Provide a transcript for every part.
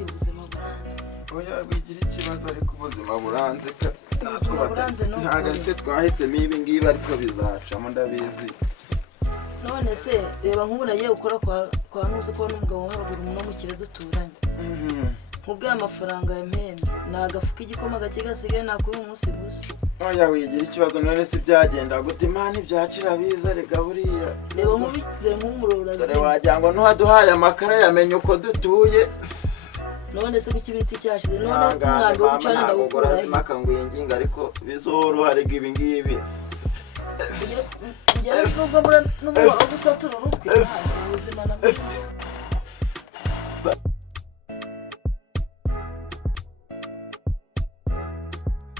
iki ubuzima buranze oya wigira ikibazo ariko ubuzima buranze ntago ari twahisemo ibi ngibi ariko bizacamo ndabizi none se reba nk'ubu nagiye gukora kwa nuze ko n'umugabo haruguru no mu kire duturanye nk'ubwo amafaranga yampembye nagafuka igikoma gake gasigaye nakuye umunsi gusa oya wigira ikibazo none se byagenda gute imana ibyacira biza rega buriya reba nk'umurora dore wagira ngo ntuhaduhaye amakara yamenye uko dutuye none se bikibiti cyashize none umwanda wo gucana ndagukora simaka ngo yinginga ariko bizoroha rega ibi ngibi ngera n'ubwo muri n'umubaro gusatura urukwe ubuzima nabwo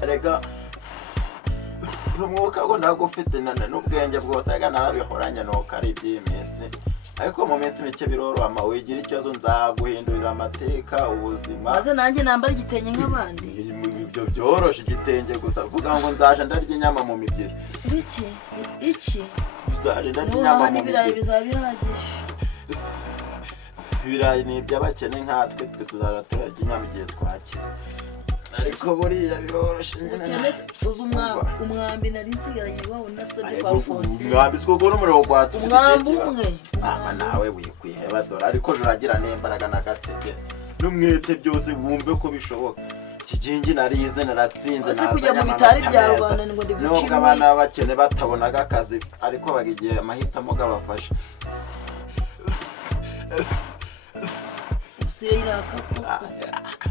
rega umwuka ngo ndagufite n'ubwenge bwose rega narabihoranye nuko ari iby'iminsi ariko mu minsi mike biroroha wigira ikibazo nzaguhindurira amateka ubuzima maze nanjye nambara igitenge nk'abandi ibyo byoroshe igitenge gusa vuga ngo nzaje ndarya inyama mu mibyizi iki nzaje ndarya inyama mu mibyizi bizaba bihagije ibirayi ni iby'abakene nkatwe twe tuzara turarya inyama igihe twakize ariko buriya biroroshe nyine uzi umwambi nari nsigaranye iwabo nasabye kwa Alphonse umwambi siko n'umuriro gwatse umwambi umwe ama nawe wikwiheba dore ariko juragira n'imbaraga n'agatege n'umwete byose bumve ko bishoboka kigingi narize naratsinze kujya mu bitari bya Rwanda ngo ndi gucira nubwo abana b'abakene batabonaga akazi ariko bagiye amahitamo gabafasha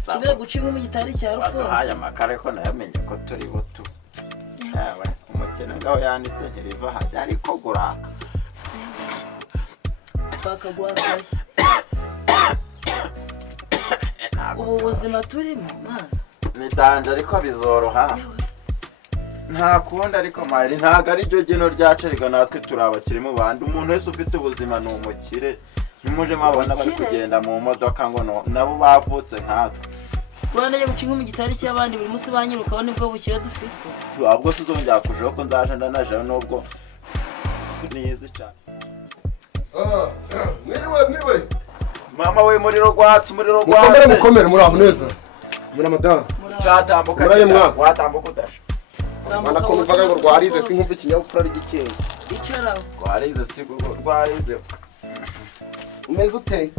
Kibere gucimwe mu gitari cya Alphonse waduhaye amakara ko nayamenye ko turi butu yawe umukene ngaho yanditse ntiriva hajya ariko guraka bakagwakaye ubu buzima turimo mana ni danje ariko bizoroha nta kundi ariko mayiri ntago ari ryo geno ryacerega natwe turabakiri mu bandi umuntu wese ufite ubuzima ni umukire nimuje mabona bari kugenda mu modoka ngo nabo bavutse nkatwe Rwanda yo gucinga mu gitari cy'abandi buri munsi banyirukaho nibwo bukira dufite ahubwo tuzongera kujeho ko ndaje ndanaje nubwo nize cyane mwiriwe mama we muriro gwatse mukomere muri aho neza muri madame cyatambuka watambuka udasha bana ko mvaga ngo rwarize sinkumva ikinyabupfura ari gikeye icara rwarize rwarize umeze ute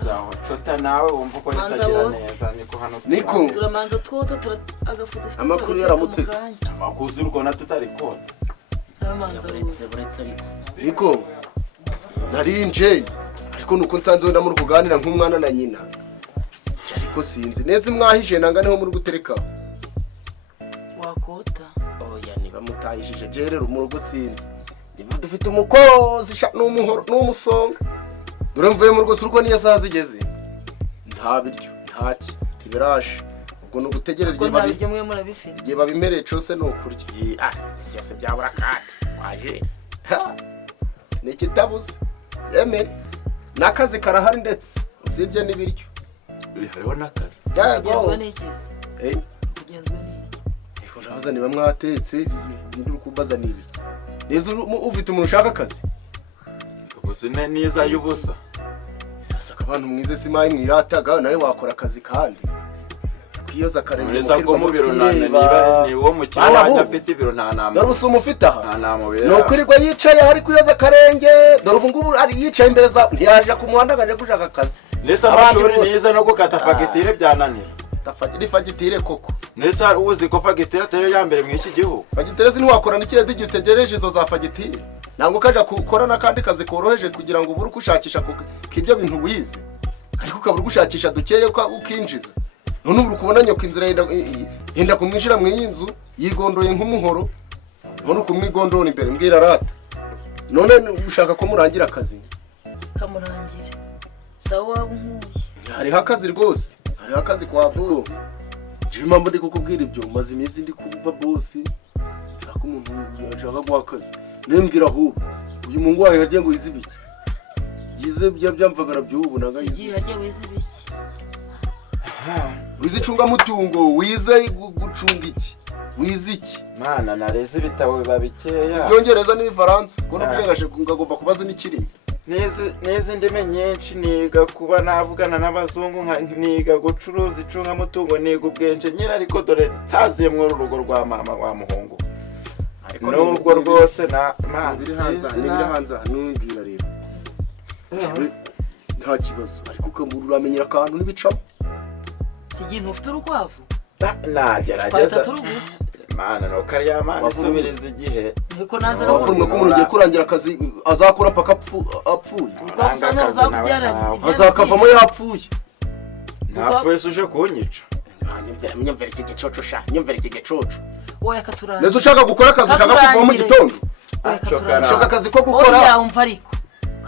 turaho chota nawe wumva ko nitagira neza niko hano niko turamanza twota agafuta amakuru yaramutse makuzi urukona tutari kota buretse niko narinje ariko nuko nsanze wenda muri kuganira nk'umwana na nyina ariko sinzi neza mwahije nanganeho muri gutereka wakota oya niba mutahishije jerero mu rugo sinzi niba dufite umukozi n'umuhoro n'umusonga dore mvuye mu rugo surwo niyo saha zigeze nta biryo ntaki ntibiraje ubwo no gutegereza igihe babimereye cyose no kurya byose byabura kandi waje nikitabuze yeme nakazi karahari ndetse usibye n'ibiryo hariho nakazi kugenzwa n'ikizi kugenzwa niko nabaza niba mwatetse ndi kubaza n'ibiki neza ufite umuntu ushaka akazi ubuzine niza y'ubusa sasa abantu mwize simaye mwirataga nawe wakora akazi kandi kwiyoza karenge neza ko mu biro niba ni wo mukino wajya afite ibiro nta nama dore usuma ufite aha nta nama bera no kwirirwa yicaye hari kuyoza karenge dore ubu ngubu ari yicaye imbere za ntiyaje ku muhanda gaje gushaka akazi nesa amashuri niza no gukata fagitire byananira tafagitire fagitire koko nesa uzi ko fagitire atayo yambere mu iki gihugu fagitire sinwakora n'ikiredi gihe utegereje izo za fagitire nango kaja gukora nakandi kazi koroheje kugira ngo ubure kushakisha kibyo bintu wize ariko ukabura gushakisha dukeye ukinjiza none ubura kubona nyoko inzira yenda kumwinjira mu yinzu yigondoye nk'umuhoro none kumwigondora imbere mbwira rata none ushaka ko murangira akazi kamurangira sawa wabunkuye hari akazi rwose hari akazi kwa boss jima mbone kukubwira ibyo maze imizi ndi kumva boss shaka umuntu ashaka guha akazi nembwira ahubwo uyu mungu wawe harye ngo izibiki yize byamvagara by'ubu nagayize igihe harye wize biki wize icunga mutungo wize gucunga iki wize iki mana nareze ibitabo biba bikeya byongereza n'ifaransa ko no kujengashe ngagomba kubaza n'ikirimi n'izi ndimi nyinshi, niga kuba navugana n'abazungu, niga gucuruza icungamutungo, niga ubwenjenyeri, ariko dore nsaziye muri urugo rwa mama wa muhungu. Nubwo rwose nibiri hanze numbwira rero nta kibazo, ariko ukamura uramenyera akantu n'ibicamo. Kigiye ntufite urukwavu? Nagerageza mana no kariya mana isubiriza igihe. Niko naza no ko umuntu ugiye kurangira akazi azakora mpaka apfuye. Azakavamo yapfuye. Napfuye uje kunyica. Nyumvira iki gicoco sha, nyumvira iki gicoco. Oya katuranga. Nezo ushaka gukora akazi ushaka kuva mu gitondo. Ushaka akazi ko gukora. Oya umva ariko.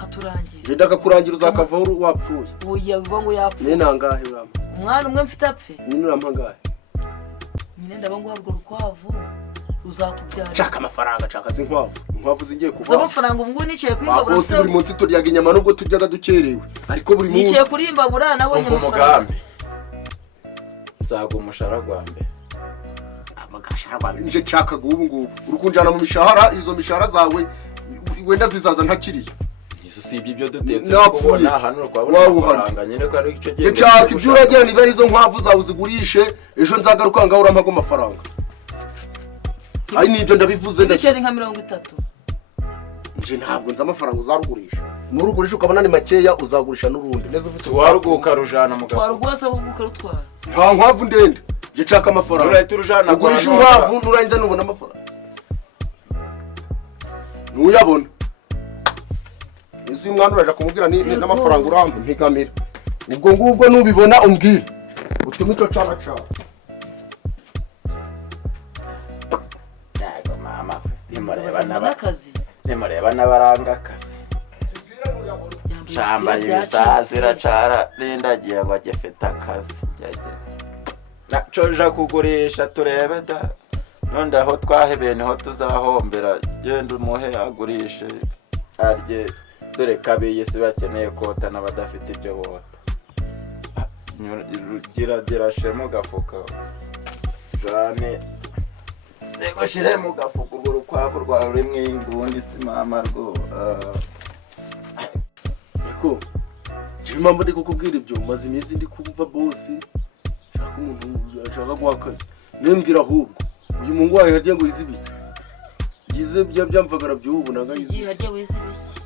Katurangira. Ndenda kakurangira uzakavaho wapfuye. Oya biva ngo yapfuye. Ni nangahe urama? Umwana umwe mfite apfe. Nyine urampa ngahe? Nyine ndabanga harwo rukwavu uzakubyara. Chaka amafaranga, chaka zinkwavu. Inkwavu zigiye kuva. Zo mafaranga ubwo niciye kuri imbabura. Bose buri munsi turyaga inyama nubwo turyaga dukerewe. Ariko buri munsi niciye kuri imbabura nabonye amafaranga. Nzaga umushahara gwa mbere. Amagashara gwa nje chaka gubu ngubu. Urukunjana mu mishahara, izo mishahara zawe wenda zizaza ntakiriye. Izo sibye ibyo dutetse kubona hano kwabona amafaranga nyine ko ari ico gihe. Chaka ibyo uragira ni bari izo nkwavu zawe uzigurishe, ejo nzagaruka ngaho uramaga amafaranga. Ai nibyo ndabivuze ndaceri nka 30. Nje ntabwo nza amafaranga uzarugurisha. Nurugurisha ukabona ni makeya uzagurisha n'urundi. Neza ufite waruguka rujana mu gafu. Warugwasa ubuka rutwara. Nta nkwavu ndende. Je chaka amafaranga. Urahita urujana ugurisha nkwavu nurangiza nubona amafaranga. Nuyabona. Izo umwana uraje kumubwira ni n'amafaranga urampa mpigamira. Ubwo ngubwo nubibona umbwire. Utuma ico cana cyawe. Nimureba n'abaranga akazi. Shamba y'ibisazira cara rindagiye ngo agifite akazi. Nacoja kugurisha turebe da. Nonde aho twahebeye niho tuzahombera. Genda umuhe agurishe arye. Dore kabiye si bakeneye kota n'abadafite ibyo bota. Gira shemo gafuka. Jane Ego shire mu gafuka ubwo rukwavu rwawe rimwe ingundi si mama rwo. Eko jima mbone kukubwira ibyo maze imizi ndi kumva boss. Shaka umuntu ashaka guhakaza. Nembwira ahubwo uyu mungu wawe yagiye ngo yizibike. Yize byamvagara by'ubu nanga yize. Yagiye wizibiki.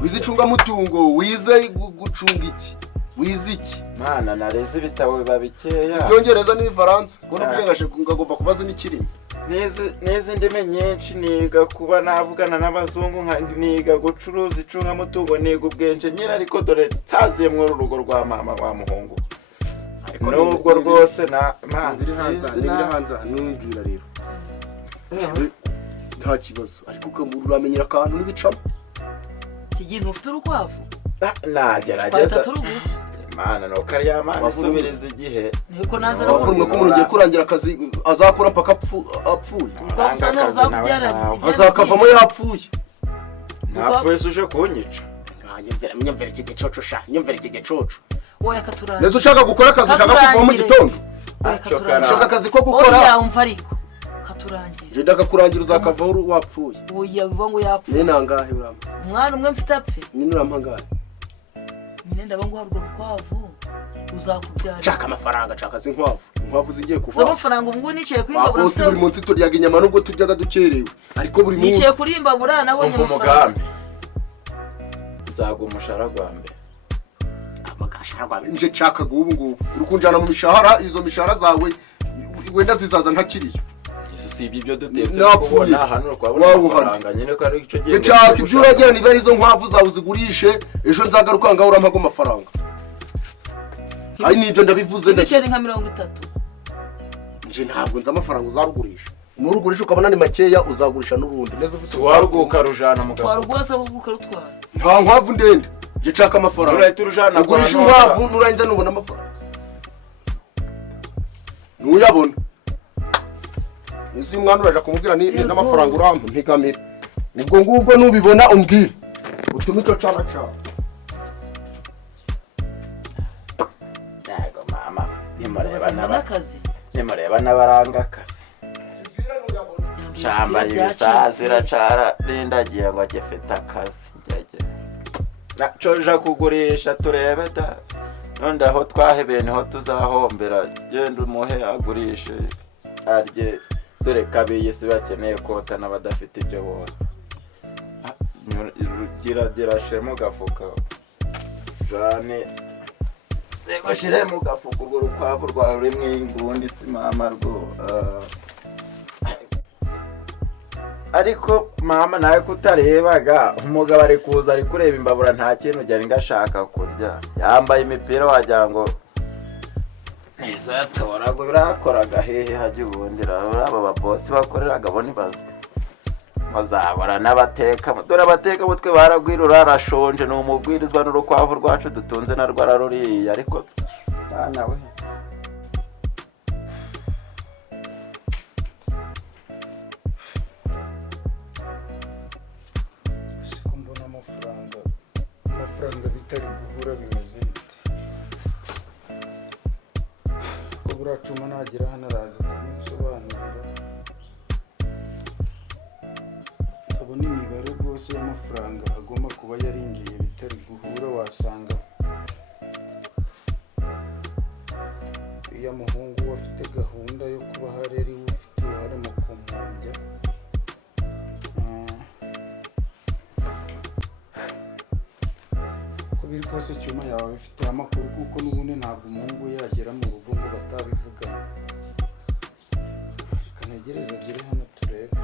Wizicunga mutungo, wize gucunga iki? Wiziki mana nareze ibitabo babikeya Ibyongereza n'ifaransa ko nubyengashe ngagomba kubaza n'ikirimi neze ndimi nyinshi niga kuba navugana n'abazungu niga gucuruza icungamutungo niga ubwenjenyeri ariko dore nsaziye muri urugo rwa mama wa muhungu nubwo rwose nibiri hanze numbwira rero nta kibazo ariko ukamura uramenyera akantu n'ibicamo Kigiye ntufite urukwavu nagerageza mana no kariya mana isubiriza igihe. Niko naza no ko umuntu ugiye kurangira akazi azakora mpaka apfuye. Azakavamo yapfuye. Napfuye uje kunyica. Nyumvira iki gicoco sha, nyumvira iki gicoco. Oya katuranga. Nezo ushaka gukora akazi ushaka kuva mu gitondo. Ushaka akazi ko gukora. Oya umva ariko. Katurangira. Je ndakakurangira uzakavaho wapfuye. Oya biva ngo yapfuye. Ni nangahe urama? Umwana umwe mfite apfe. Nyine urampa ngahe? Nyine ndabanga harwo rukwavu uzakubyara. Chaka amafaranga, chaka zinkwavu. Inkwavu zigiye kuva. Zo mafaranga ubwo niciye kuri imbabura. Bose buri munsi turyaga inyama nubwo turyaga dukerewe. Ariko buri munsi niciye kuri imbabura nabonye amafaranga. Nzaga umushahara gwa mbere. Amagashara gwa nje chaka gubu ngubu. Urukunjana mu mishahara, izo mishahara zawe wenda zizaza ntakiriyo. Sibye ibyo dutetse kubona hano kwabona amafaranga nyine ko ari ico gihe. Chaka ibyo uragira ni bari izo nkwavu zawe uzigurishe ejo nzagaruka ngaho uramaga amafaranga. Ai nibyo ndabivuze ndaceri nka 30. Nje ntabwo nza amafaranga uzarugurisha. Nurugurisha ukabona ni makeya uzagurisha n'urundi. Neza ufite waruguka rujana mu gafu. Warugwasa ubuka rutwara. Nta nkwavu ndende. Je chaka amafaranga. Urahita urujana kwa ugurisha nkwavu nurangiza nubona amafaranga. Nuyabona. Nizo umwana uraje kumubwira ni n'amafaranga urampa mpigamira. Ubwo ngubwo nubibona umbwire. Utuma ico cana cyawe. Yego mama. Nimureba n'abaranga akazi. Shamba y'ibisazira cara rindagiye ngo agifite akazi. nacoja kugurisha turebe da none aho twahebeye niho tuzahombera genda umuhe agurishe arye dore kabiye si bakeneye kota n'abadafite ibyo bota gira shemo gafuka jane Zego shire mu gafuka urwo rukwavu rwawe rumwe ingundi si mama rwo ariko mama nawe kutarebaga umugabo ari kuza ari kureba imbabura nta kintu cyari ngashaka kurya yambaye imipira wagira ngo izo yatoraga birakoraga hehe hajya ubundi aba babosi bakoreraga bo ntibazi bazabara n'abateka dore abateka mutwe baragwirura arashonje ni umugwirizwa n'urukwavu rwacu dutunze na rwararuriye ariko bana we amafaranga bitari guhura bimeze bite ko buracuma nagera hano araza kubinsobanurira abona imibare rwose y'amafaranga agomba kuba yarinjiye bitari guhura wasanga iyo muhungu afite gahunda yo kuba hari ari we ufite uruhare mu kumumbya biri kose cyuma yawe bifite amakuru kuko n'ubundi ntabwo umuhungu yagera mu rugo ngo batabivugana reka ntegereze agere hano turebe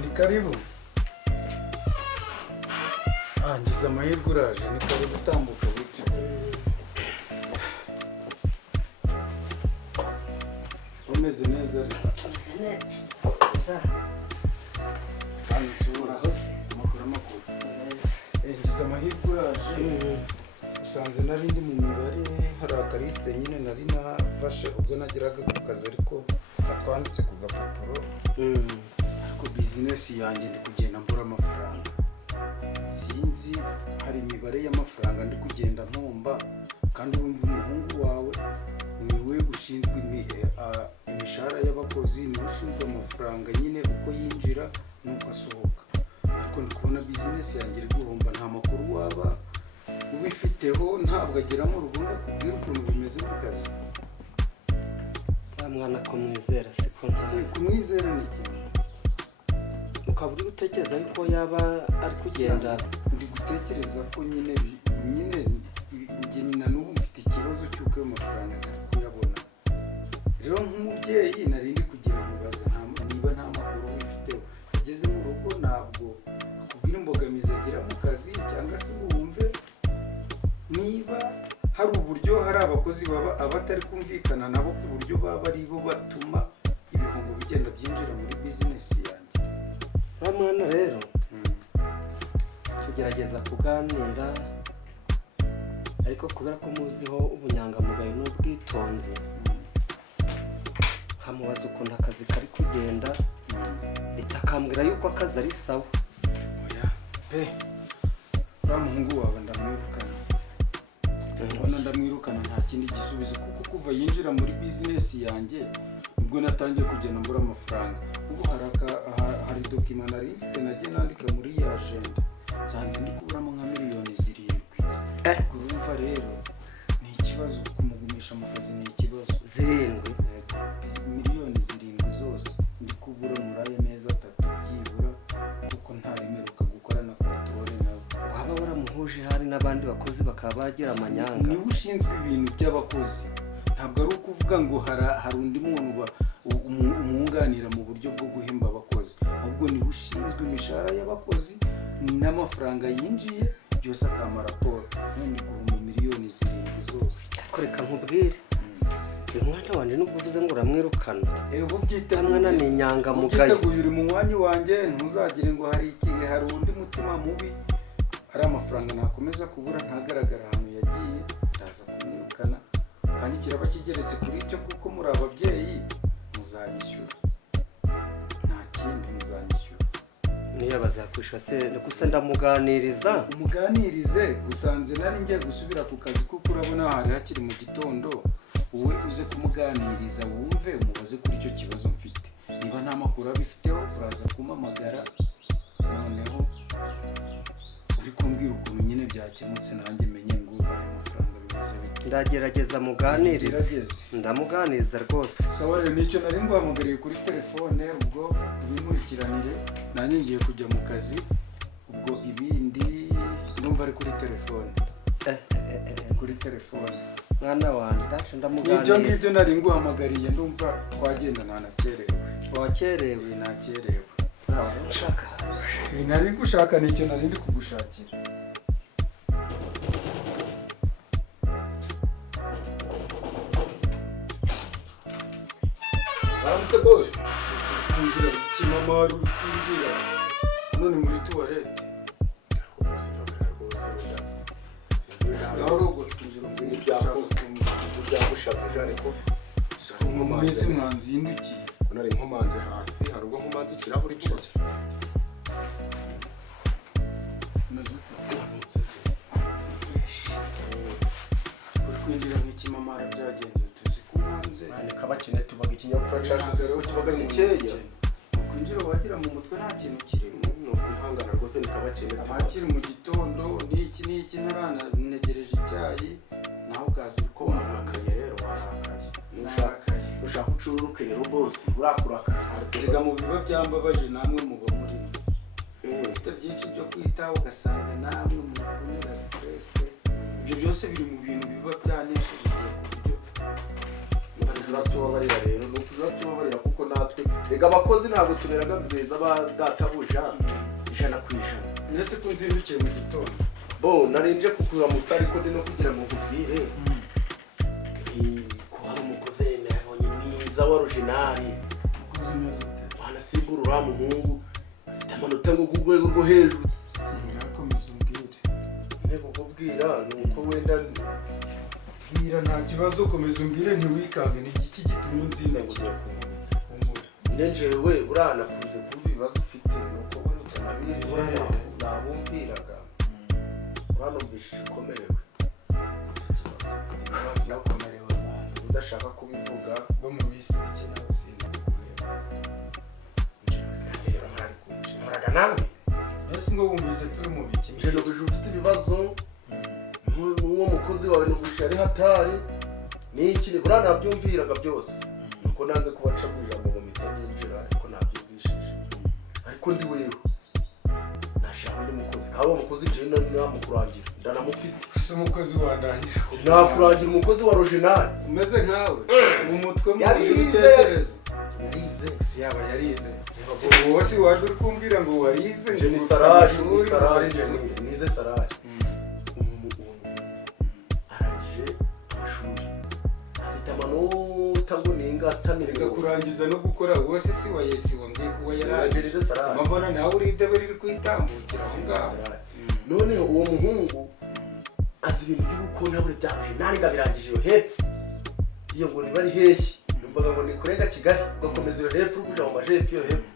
ni karibu ngize amahirwe uraje ni karibu utambuka umeze neza ariko ngize amahirwe uraje usanze nari ndi mu mibare hari akarisite nyine nari nafashe ubwo nageraga ku kazi ariko atwanditse ku gapapuro ariko bizinesi yanjye ndi kugenda mbura amafaranga sinzi hari imibare y'amafaranga ndi kugenda mpomba kandi urumva umuhungu wawe niwe ushinzwe imishahara y'abakozi niwe ushinzwe amafaranga nyine uko yinjira n'uko asohoka ariko ndi kubona bizinesi yanjye iri guhomba nta makuru waba ubifiteho ntabwo agera mu rugo ngo akubwire ukuntu bimeze mu kazi wa mwana kumwizera siko ntawe kumwizera ni ikintu ukaba uri gutekereza yuko yaba ari kugenda ndi gutekereza ko nyine njye na n'ubu mfite ikibazo cy'uko ayo mafaranga ntari kuyabona rero nk'umubyeyi nari ndi kugira mubaza niba nta makuru wifiteho ageze mu rugo ntabwo akubwira imbogamizi agira mu kazi cyangwa se ngo wumve niba hari uburyo hari abakozi baba abatari kumvikana nabo ku buryo baba ari bo batuma ibihombo bigenda byinjira muri bizinesi yanjye wa mwana rero tugerageza kuganira ariko kubera ko muziho ubunyangamugayo n'ubwitonzi nkamubaza ukuntu akazi kari kugenda ritakambwira yuko akazi ari sawa oya pe uriya muhungu wawe ndamwirukana ubona ndamwirukana nta kindi gisubizo kuko kuva yinjira muri bizinesi yanjye ubwo natangiye kugenda mbura amafaranga ubu hari dokima nari mfite nagiye nandika muri iyi ajenda nsanze ndi kuburamo nka miliyoni 7 urumva rero ni ikibazo kumugumisha mu kazi ni ikibazo 7 miliyoni 7 zose ndi kubura muri aya mezi 3 byibura kuko ntaremeruka gukora na controle nawe waba waramuhuje hari n'abandi bakozi bakaba bagira amanyanga niwe ushinzwe ibintu by'abakozi ntabwo ari ukuvuga ngo hari undi muntu umwunganira mu buryo bwo guhemba abakozi ahubwo niwe ushinzwe imishahara y'abakozi n'amafaranga yinjiye byose akama raporo none guhumba miliyoni 7 zose reka nkubwire uyu mwana wanjye nubwo uvuze ngo uramwirukana ubwo byita mwana ni inyangamugayo uri mu mwanya wanjye ntuzagire ngo hari undi mutima mubi ari amafaranga nakomeza kubura ntagaragara ahantu yagiye ndaza kumwirukana kandi kiraba kigeretse kuri icyo kuko muri ababyeyi muzanyishyura nta kindi muzanyishyura niyo bazakwisha se gusa ndamuganiriza umuganirize usanze nari ngiye gusubira ku kazi kuko urabona hari hakiri mu gitondo wowe uze kumuganiriza wumve umubaze kuri icyo kibazo mfite niba nta makuru abifiteho uraza kumpamagara noneho uri kumbwira ukuntu nyine byakemutse nanjye menye ngo hari amafaranga bimaze bite ndagerageza muganirize ndamuganiriza rwose sawa rero nicyo nari nguhamagariye kuri telefone ubwo ibimurikiranire nanjye ngiye kujya mu kazi ubwo ibindi ndumva ari kuri telefone kuri telefone mwana wanjye ndaje ndamuganiriza nibyo ngibyo nari nguhamagariye ndumva twagenda ntanakerewe wakerewe nakerewe ushaka nari gushaka nicyo nari ndi kugushakira baramutse bose kunjira kimama uri kunjira none muri tuwarete naho ubwo tuzira byagushabije ariko mwese mwanzindukiye nari nkomanze hasi hari ubwo nkomanze ikirahuri cyose uri kwinjira nk'ikimamara byagenze tuzi ko mwanze kabakene tubaga ikinyabupfura cyacu rero kibaga gikeya kwinjira wagira mu mutwe nta kintu kirimo ni ukwihangana rwose ni kabakene abakiri mu gitondo n'iki ntarantegereje icyayi nawe ukaza uri ko warakaye rero warakaye ushaka ucururuke rero bose urakurakara erega mu biba byambabaje namwe muba murimo ufite byinshi byo kwitaho ugasanga namwe mukunira stress ibyo byose biri mu bintu biba byanesheje igihe ku buryo tubabarira rero ni tubabarira kuko natwe rega abakozi ntabwo tuberaga beza ba databuja ijana ku ijana mbese ko nzindukiye mu gitondo bo narinje kukuramutsa ariko ndi no kugira ngo nkubwire ko hari umukozi nabonye mwiza wa originali umukozi umeze ute wanasimbura uriya muhungu afite amanota ngo ku rwego rwo hejuru nirakomeza umbwire intego kukubwira ni uko wenda bwira nta kibazo komeza umbwire ntiwikange ni iki gituma unzindukiye njyewe buriya nakunze kumva ibibazo ufite nuko buri utanabizi buriya nabumviraga uranumvishije ukomerewe nakomerewe mwana udashaka kubivuga bo mu bisi bike nawe sindakureba rero mwari kumviraga nawe mbese ngo wumvise turi mu biki nje nubije ufite ibibazo n'uwo mukozi wawe nubuje ari hatari n'iki buriya nabyumviraga byose nuko nanze kubaca mu ijambo ngo mpita ninjira ariko nabyumvishije ariko ndi wewe nashaka undi mukozi kandi uwo mukozi nje namukurangira ndanamufite ese umukozi wandangira nakurangira umukozi wa original umeze nkawe mu mutwe mu Yarize. bitekerezo yarize si yaba yarize wowe si waje uri kumbwira ngo warize nje ni ngo Saraje amashuri, ni Saraje warize. nize Saraje arangije amashuri afite amanota ngo ninga reka atamira kurangiza no gukora wose si wa yesi wambwiye kuba yarangije Yarangije Saraje. mbona nawe uri idebe riri kwitambukira aho ngaho noneho uwo muhungu azi ibintu by'ubukonta buri byabuje nari ngabirangije iyo hepfo iyo ngo niba ari heshyi numvaga ngo ni kurega Kigali ugakomeza iyo hepfo uri kuja mu majepfo iyo hepfo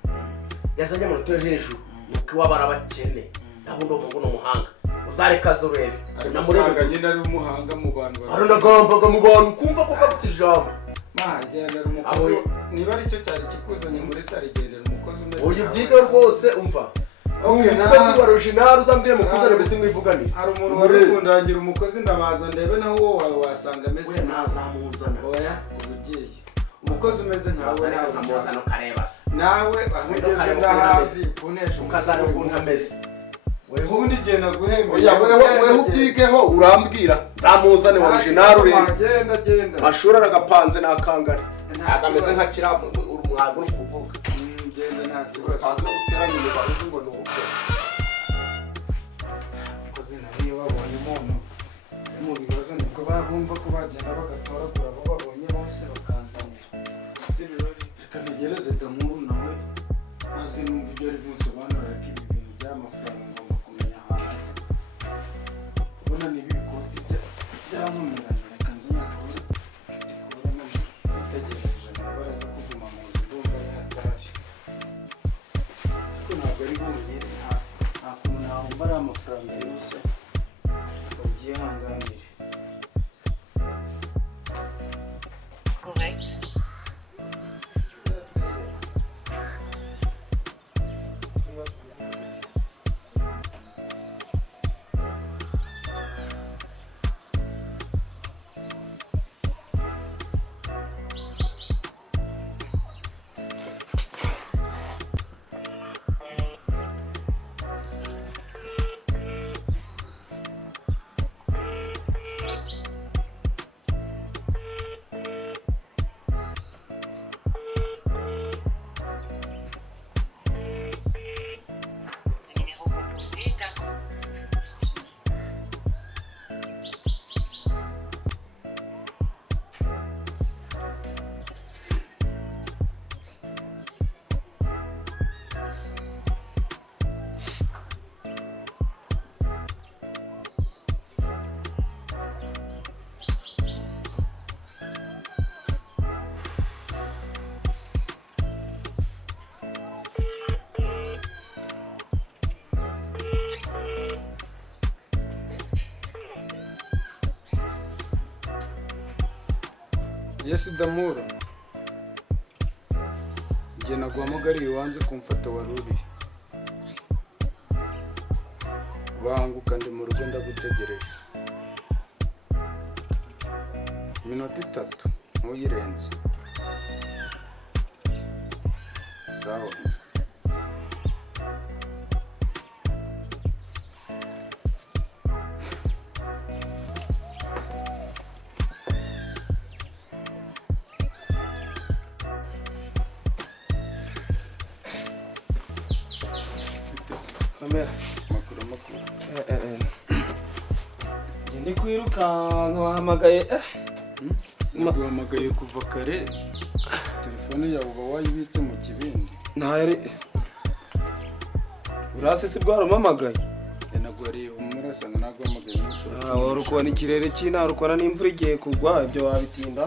yazanye amanota yo hejuru nuko iwabo arabakene nabo ndo ngo n'umuhanga uzareka zurebe namurega nyine ari umuhanga mu bantu aranagambaga mu bantu kumva ko gafite ijambo magendera umukozi niba ari cyo cyari kikuzanye muri sare gendera umukozi umeze uyu byiga rwose umva umukozi wa original uzambwire mukuzane mbese mwivuganire hari umuntu wari kundangira umukozi ndabaza ndebe naho uwo wawe wasanga ameze we nazamuzana oya ubugiye umukozi umeze nkawe nawe namuzana ukareba se nawe aho ugeze ndahazi kunesha ukazana ukuntu ameze ubundi igihe naguhembeye oya weho ubyigeho urambwira nzamuzane wa original urebe genda mashuri aragapanze nakangara agameze nka kiramu urumwago uri kuvuga genda nta kibazo kazi no guteranya imibare ngo ni ubukwe umukozi nawe iyo babonye umuntu ari mu bibazo nibwo bumva ko bagenda bagatoragura abo babonye bose bakanzanira reka ntegereze damuru nawe maze numva ibyo ari bunsobanurira ko ibi bintu by'amafaranga ngomba kumenya ahantu ubona niba ibikoti byankomeranye reka nzanye akabura ndikuramo bitegereje nawe baraza kuguma mu nzu ndumva ari hatari ariko ntabwo ari bonyine Yes Damura. Njye naguhamagariye wanze kumfata wari urihe. Banguka ndi mu rugo ndagutegereje. Minota 3 ntuyirenze. Sawa. Kamera. Makuru. Ndi kwirukanka wahamagaye. Naguhamagaye kuva kare. Telefone yawe uba wayibitse mu kibindi. Ntayari. Urase si bwaramamagaye. Yanagwariye umurasanga naguhamagaye n'inshuro. Wari kubona ikirere cy'intara ukora n'imvura igiye kugwa ibyo wabitinda.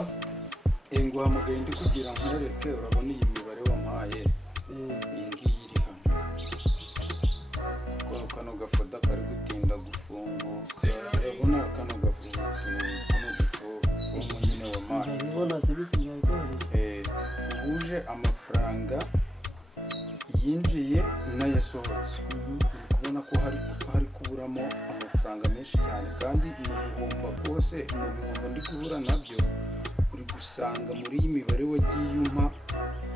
Nguhamagaye ndi kugira nkorereke urabona iyi mibare wampaye. Iyi ngiyi iri hano. Kano gafoda kari gutinda gufunguka. Urabona kano gafoda nyine wampaye. Ndabibona sibisi nyarwari. Uhuje amafaranga yinjiye n'ayasohotse. Kubona ko hari kuburamo amafaranga menshi cyane kandi mu bihomba kose mu bihombo ndi guhura nabyo uri gusanga muri iyi mibare wagiye umpa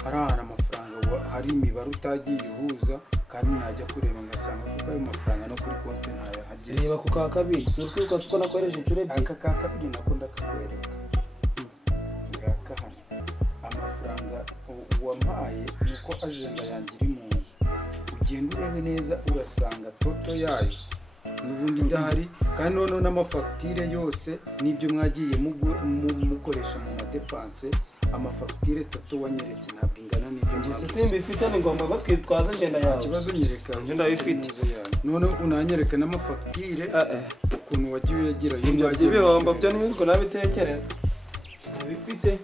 hari ahantu amafaranga hari imibare utagiye uhuza kandi najya kureba ngasanga kuko ayo mafaranga no kuri konti ntayahageze. Reba ku ka kabiri surutwika siko nakoresha inshuro ebyiri. Aka ka kabiri nako ndakakwereka. Ngaka hano amafaranga wampaye nuko agenda yanjye iri mu nzu ugenda urebe neza urasanga toto yayo n'ubundi ndahari kandi noneho n'amafagitire yose n'ibyo mwagiye mukoresha mu madepanse amafagitire toto wanyeretse ntabwo ingana n'ibyo Njye simba ifite ni ngombwa ko twitwaza agenda yawe. Ikibazo nyereka Njye ndabifite. noneho unanyereka n'amafagitire ukuntu wagiye uyagira Ibyo bihombo byo nibwo nabitekereza. Ndabifite.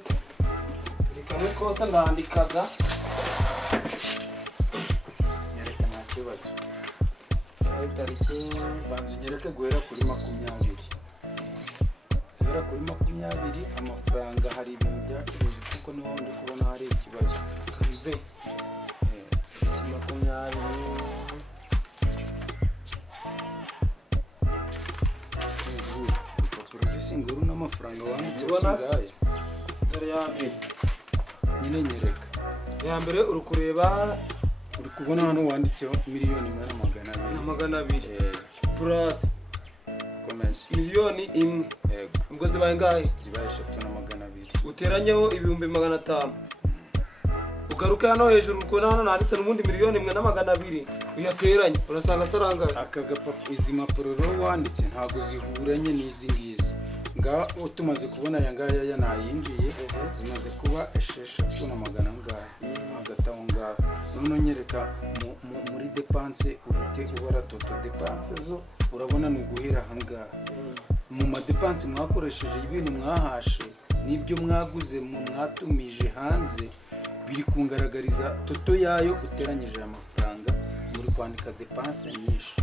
Kamwe kose ndandikaga. nyereka nta kibazo. Tariki banza unyereke guhera kuri 20. Guhera kuri 20 amafaranga hari ibintu byacuruzwa kuko niho ndi kubona hari ikibazo. kanze. 20. Urupapuro z'isinguru n'amafaranga wanditse Ubona? usigaye. Dore ya mbere. Nyine nyereka. Ya mbere uri kureba Uri kubona hano wanditseho 1,200,000. na 200 plus Komeza. miliyoni imwe. Yego. Ubwo zibaye ngahe? Zibaye 3,200. Uteranyeho 500,000. Ugaruka hano hejuru ukona hano nanditse n'ubundi 1,200,000. Uyateranye urasanga sarangaye. Aka gapapuro izi mpapuro rero wanditse ntago zihuranye n'izi ngizi. Ngaho tumaze kubona aya ngaya yanayinjiye zimaze kuba 6,000,000 hagati aho ngaho. None nyereka muri depanse uhite ubara toto depanse zo urabona ni uguhera aha ngaha. Mu madepanse mwakoresheje ibintu mwahashe n'ibyo mwaguze mwatumije hanze biri kungaragariza toto yayo uteranyije amafaranga muri kwandika depanse nyinshi.